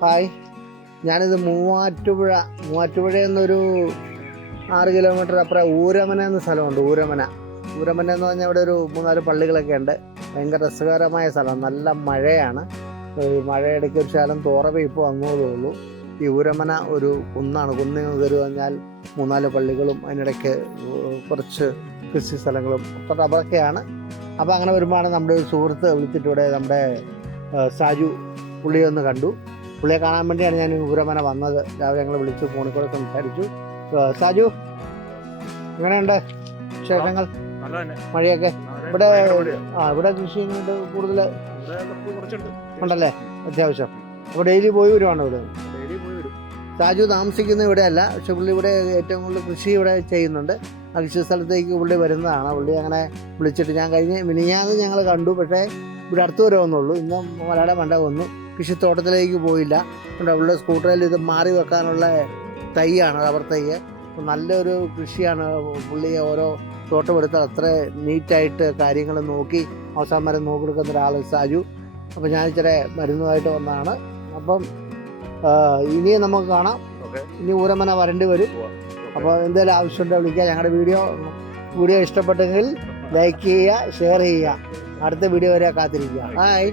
Hi, ഞാനിത് മൂവാറ്റുപുഴ എന്നൊരു 6 kilometre അപ്പുറം ഊരമന എന്ന സ്ഥലമുണ്ട്. ഊരമന എന്ന് പറഞ്ഞാൽ ഇവിടെ ഒരു 3-4 പള്ളികളൊക്കെ ഉണ്ട്. ഭയങ്കര രസകരമായ സ്ഥലം. നല്ല മഴയാണ്. മഴയിടയ്ക്ക് ഒരു ശകലം തോറവേ ഇപ്പോൾ വന്നതേ ഉള്ളൂ. ഈ ഊരമന ഒരു കുന്നാണ്. കുന്നിൽ കയറി കഴിഞ്ഞാൽ 3-4 പള്ളികളും അതിനിടയ്ക്ക് കുറച്ച് കൃഷി സ്ഥലങ്ങളും ഒക്കെ റബ്ബറൊക്കെയാണ്. അപ്പോൾ അങ്ങനെ വരുമ്പോഴാണ് നമ്മുടെ ഒരു സുഹൃത്ത് വിളിച്ചിട്ട് ഇവിടെ നമ്മുടെ സാജു പുള്ളിയെ ഒന്ന് കണ്ടു. പുള്ളിയെ കാണാൻ വേണ്ടിയാണ് ഞാൻ ഊരമന വന്നത്. രാവിലെ ഞങ്ങൾ വിളിച്ചു, ഫോണിൽ കൂടെ സംസാരിച്ചു. സാജു, എങ്ങനെയുണ്ട് വിശേഷങ്ങൾ? മഴയൊക്കെ ഇവിടെ കൃഷി കൂടുതൽ ഉണ്ടല്ലേ? അത്യാവശ്യം. അപ്പോൾ ഡെയിലി പോയി വരുവാണ് ഇവിടെ? സാജു താമസിക്കുന്ന ഇവിടെയല്ല, പക്ഷെ പുള്ളി ഇവിടെ ഏറ്റവും കൂടുതൽ കൃഷി ഇവിടെ ചെയ്യുന്നുണ്ട്. ആ കൃഷി സ്ഥലത്തേക്ക് പുള്ളി വരുന്നതാണ്. പുള്ളി അങ്ങനെ വിളിച്ചിട്ട് ഞാൻ മിനിഞ്ഞാന്ന് ഞങ്ങൾ കണ്ടു, പക്ഷേ ഇവിടെ അടുത്ത് വരെ വന്നുള്ളൂ. ഇന്നും മലയാള മണ്ട വന്നു. കൃഷിത്തോട്ടത്തിലേക്ക് പോയില്ല. അവളുടെ സ്കൂട്ടറിൽ ഇത് മാറി വെക്കാനുള്ള തൈയാണ്, റബ്ബർ തൈ. നല്ലൊരു കൃഷിയാണ്. പുള്ളി ഓരോ തോട്ടം എടുത്താൽ അത്ര നീറ്റായിട്ട് കാര്യങ്ങൾ നോക്കി അവസാനം വരെ നോക്കിയെടുക്കുന്ന ഒരാൾ സാജു. അപ്പം ഞാൻ ഇച്ചിരി മരുന്നുമായിട്ട് വന്നതാണ്. അപ്പം ഇനിയും നമുക്ക് കാണാം. ഇനി ഊരമന വരേണ്ടി വരും. അപ്പോൾ എന്തെങ്കിലും ആവശ്യമുണ്ടോ വിളിക്കുക. ഞങ്ങളുടെ വീഡിയോ ഇഷ്ടപ്പെട്ടെങ്കിൽ ലൈക്ക് ചെയ്യുക, ഷെയർ ചെയ്യുക. അടുത്ത വീഡിയോ വരെ കാത്തിരിക്കുക. ഹായ്.